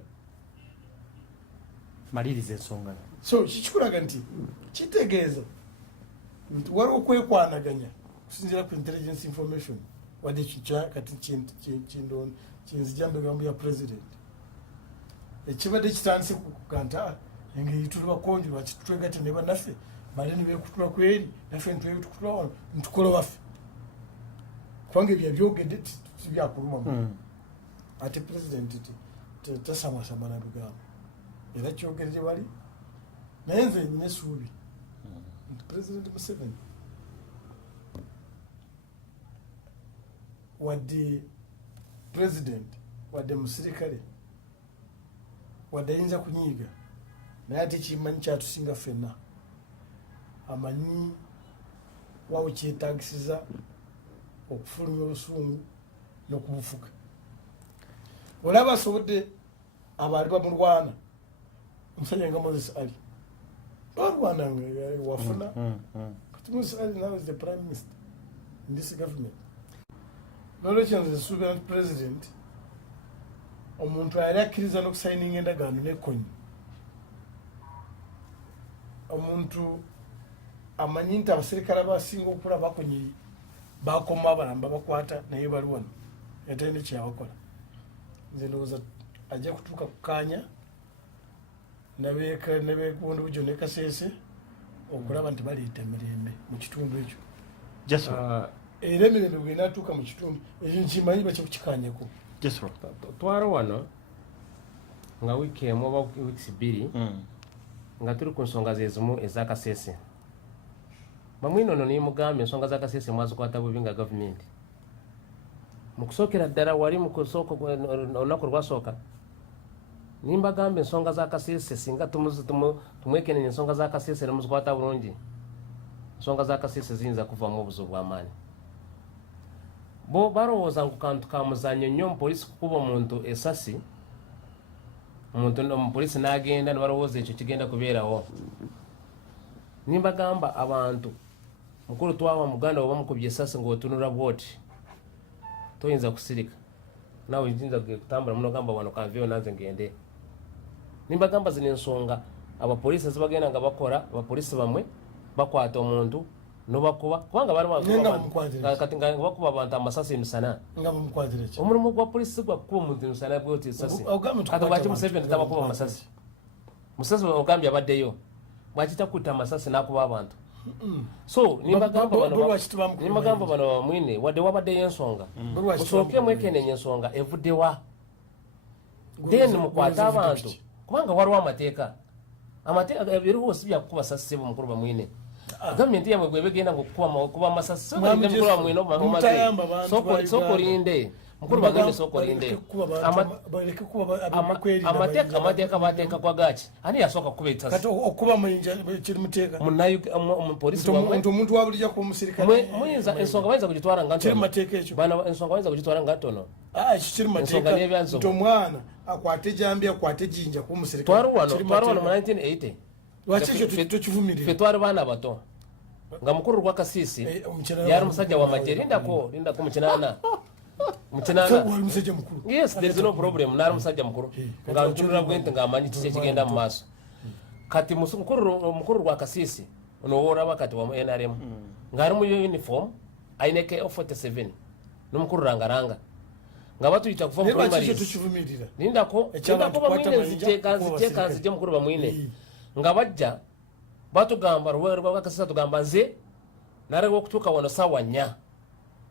maliriza ensonga. So kikulaga nti kitegeeza nti waliwo okwekwanaganya kusinziira ku intelligence information wadde kati kinzija mbigambo ya president ekibadde kitandise kukanta engeri tuli bakonjo lwaki tutwegatte ne bannaffe bale ne beekutula ku eri naffe nitwekutula wano ntukola waffe kubanga ebyo byogedde tibyakuluma. Ate president tasamwasama na bigambo era kyogereje bali naye nze nina essuubi nti president Museveni wadde president wadde musirikale wadde ayinza kunyiiga naye ate kimanyi kyatusinga ffenna amanyi wawe kyetagisiza okufulumya obusungu n'okubufuga olaba asobodde abaali bamulwana omusajja nga Moses Ali balwana wafuna kati Moses Ali now is the prime minister in this government nolwekyo nze suubira nti president omuntu ayali akkiriza n'okusayininga endagaano n'ekkonyi omuntu amanyi nti abaserikale abasinga okula bakonyi bakoma abalamba bakwata naye bali wano yatalina kyabakola nze ndowooza ajja kutuuka kukaanya nebeegondo bujo ne Kasese okulaba nti baleeta emirembe mu kitundu ekyo era emirembe bwenaatuuka mu kitundu ekyo nkimanyi bakyekukikanyako twala wano nga wiiki emu oba wiikisi bbiri nga tuli ku nsonga zezimu eza Kasese bamwino ono nimugambye ensonga za Kasese mwazikwata bubi nga gavumenti mukusookera ddala wali olunaku lwasooka nimbagambye ensonga za Kasese singa tumwekenenya ensonga za Kasese nemuzikwata bulungi ensonga za Kasese ziyinza kuvaamu obuzibu bw'amaanyi bo balowooza ngu kantu ka muzannyo nnyo omupoliisi kukuba omuntu esasi omupoliisi n'agenda ne balowooza ekyo kigenda kubeerawo nimbagamba abantu mukulu twawa muganda oba mukubye esasi ng'otunula bwoti toyinza kusirika nawe yinza kutambula muno gamba wano kanveyo nanze ngende nimbagamba zino ensonga abapoliisi zibagenda nga bakola abapoliisi bamwe bakwata omuntu nobakuba kubanga bakuba abantu amasasi emisana omulimu gwa polisi gwa kukuba omuntu emisana bwoti esasi kati bwaki Museveni tabakuba amasasi musasi ogambye abaddeyo bwakita kutta amasasi n'akuba abantu so nimbagamba bano mwine wadde wabaddeyo ensonga musooke mwekenenya ensonga evuddewa then mukwate abantu kubanga waliwo amateeka ebiriwo si byakukuba sasi sebo mukulu bamwine gavumenti yamwe bwebegenda kukuba amasasi sokolinde mukulu bamwine sokolinde mukulu bagende sokolinde amateeka bateeka kwa gaki ani yasooka kukuba esasi okuba kiri muteeka omupoliisi omuntu wabulijja kuba omusirikale muyinza ensonga bayinza kugitwala nga kiri mateeka ekyo bano ensonga bayinza kugitwala nga ntono ekyo kiri mateeka nti omwana akwate jambi akwate jinja kuba omusirikale twali wano mu 1980 lwaki ekyo tokivumirira ffe twali baana bato nga mukulu gwa Kasisi yali musajja wa majje lindako mukinana musajja mukulu yes there is no problem nali musajja mukulu nga ntunula bwente ng'amanyi kiki ekigenda mu maaso kati mukulu gwa Kasisi ono woolaba kati wa NRM ng'ali mu uniform Aine K47 n'omukulu rangaranga nga batuyita kuva mu primaries lindako bamwine nzije mukulu bamwine nga bajja batugamba Ruweero bwa Kasisi tugamba nze nalewa okutuuka wano saawa 4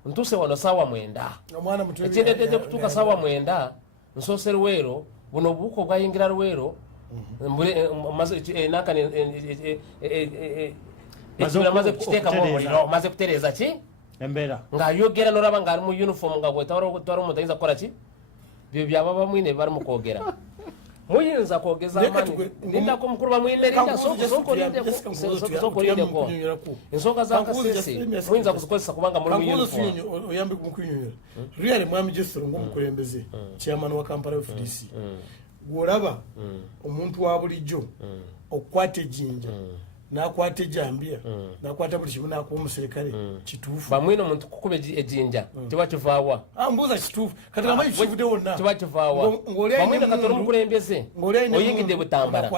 ntuuse wano saawa 9 ekindedde kutuuka saawa 9 nsoose Ruweero buno obubuko bwayingira Ruweero maze kukiteekamu omuliro maze kutereeza ki embeera ng'ayogera n'olaba ng'ali mu uniform nga gwetwala omuntu ayinza kukola ki byo byaba bamwine bali mu kwogera muyinza kwogeza amaanyi lindako mukulu bamwine linda sokolindeko ensonga za Kasese muyinza kuzikozesa kubanga muli mu uniform oyambe mukunyonyola really mwami Jesero ng'omukulembeze chairman wa Kampala FDC gwolaba omuntu wa bulijjo okukwata ejjinja n'akwata ejjambiya n'akwata buli kimu n'akuba omusirikale kituufu bamwine omuntu kukuba ejjinja kiba kivaawa mbuuza kituufu kati amaanyi kivudde wonna kiba kivaawa bamwine kati olumukulembeze oyingidde butambala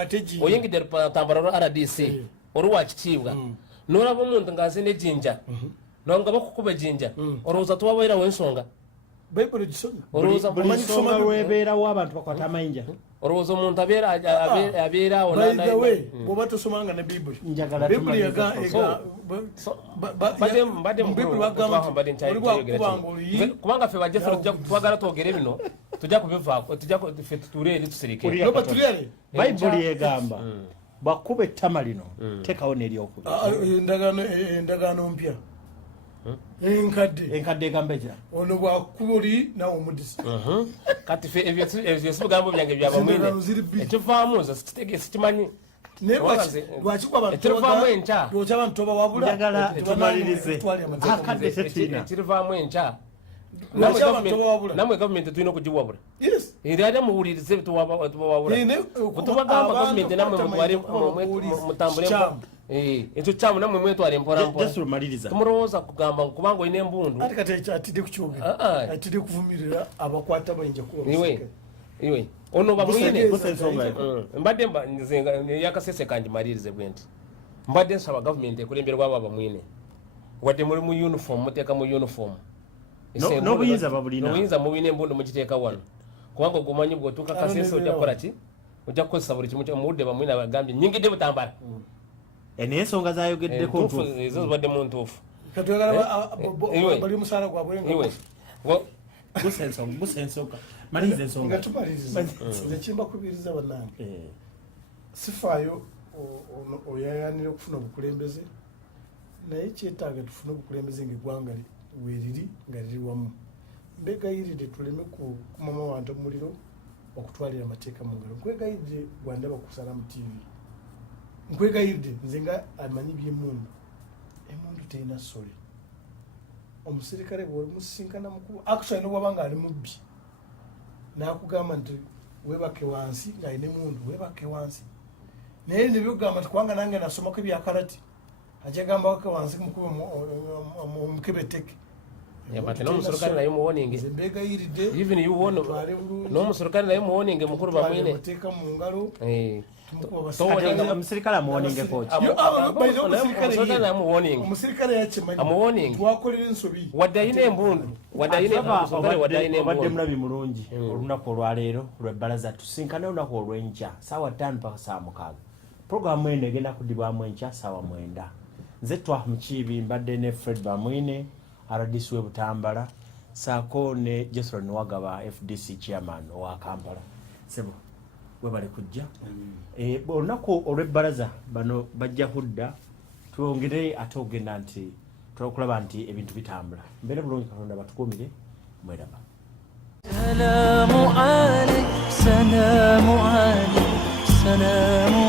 oyingidde butambala olwa RDC olwa kitiibwa n'olaba omuntu ng'azina ejjinja nga bakukuba ejjinja olowooza tubabeerawo ensonga bayibuli gisomye buli nsonga lwebeerawo abantu bakwata amayinja olowooza omuntu abeeraawo bwoba tosomanga ne bibuli njagala kubanga ffe bajjaffe twagala twogere bino tujja kubivaako ffe tutuule eri tusirike bayibuli egamba bakuba ettama lino tekawo neryokubi endagaano mpya enkadde kambekira ono bwakuli nawe omudisa kati fe ebyo sibigambo byange byabamwine ekivaamu nze sikimanyi ekirivaamu enkya ekirivaamu enkya namwe gavumenti tulina okugiwabula era ate muwulirize tubawabula bwetubagamba gavumenti namwe mutambule ekyo kyamu namwe mwetwala empolampola tumulowooza kugamba kubanga olina embundu atidde kukyogera atidde kuvumirira abakwata bayinja iwe ono bamwine mbadde yakasese kangimalirize bwe nti mbadde nsaba gavumenti ekulemberwa abo abamwine wadde muli mu uniform muteeka mu uniform n'obuyinza mubina embundu mukiteeka wano kubanga ogumanyi bwotuuka kasese ojja kukola ki ojja kukozesa buli kimu muwudde bamwine abagambye nyingidde butambala naye ensonga zayogeddeko ezo zibadde mu ntuufu bali musaala gwabwe busensonga maliriza ensonga nga tumaliriza nze kimbakubiriza bannange sifaayo oyayanira okufuna obukulembeze naye kyetaaga tufune obukulembeze ngaeggwanga weeriri nga liri wamu mbegayiridde tuleme kumama wantu omuliro okutwalira amateeka mu ngalo nkwegayiridde gwandaba kusala mu tv nkwegayiridde nze nga amanyi by'emmundu emmundu terina sole omusirikale bwolimusisinkana mukuba actually nobwaba nga ali mubbi nakugamba nti webake wansi ng'alina emmundu webake wansi naye nebyogamba nti kubanga nange nasomako ebyakalati ajagamba wake wansi mukube omukebeteke n'omuserukale naye muwoninge even n'omuserukale naye muwoninge mukulu bamwine oteeka mu ngalo omusirikale amuwoningeko omusirikale yakimanyi twakolera ensobi wadde ayina embundu obadde mulabi mulungi olunaku olwaleero lwebbalaza tusinkane olunaku olw'enkya saawa 5 paka saawa 6 puroguramu eno egenda kuddibwamu enkya saawa 9 nze twa mukiibi mbadde ne Fred Bamwine RDC we Butambala saako ne Jesron Wagaba FDC chairman owa Kampala sebo webale kujja olunaku olw'ebbalaza bano bajja kudda twongere ate ogenda nti tulakulaba nti ebintu bitambula mbeera bulungi Katonda batukuumire mweraba salamu alaikum salamu alaikum salamu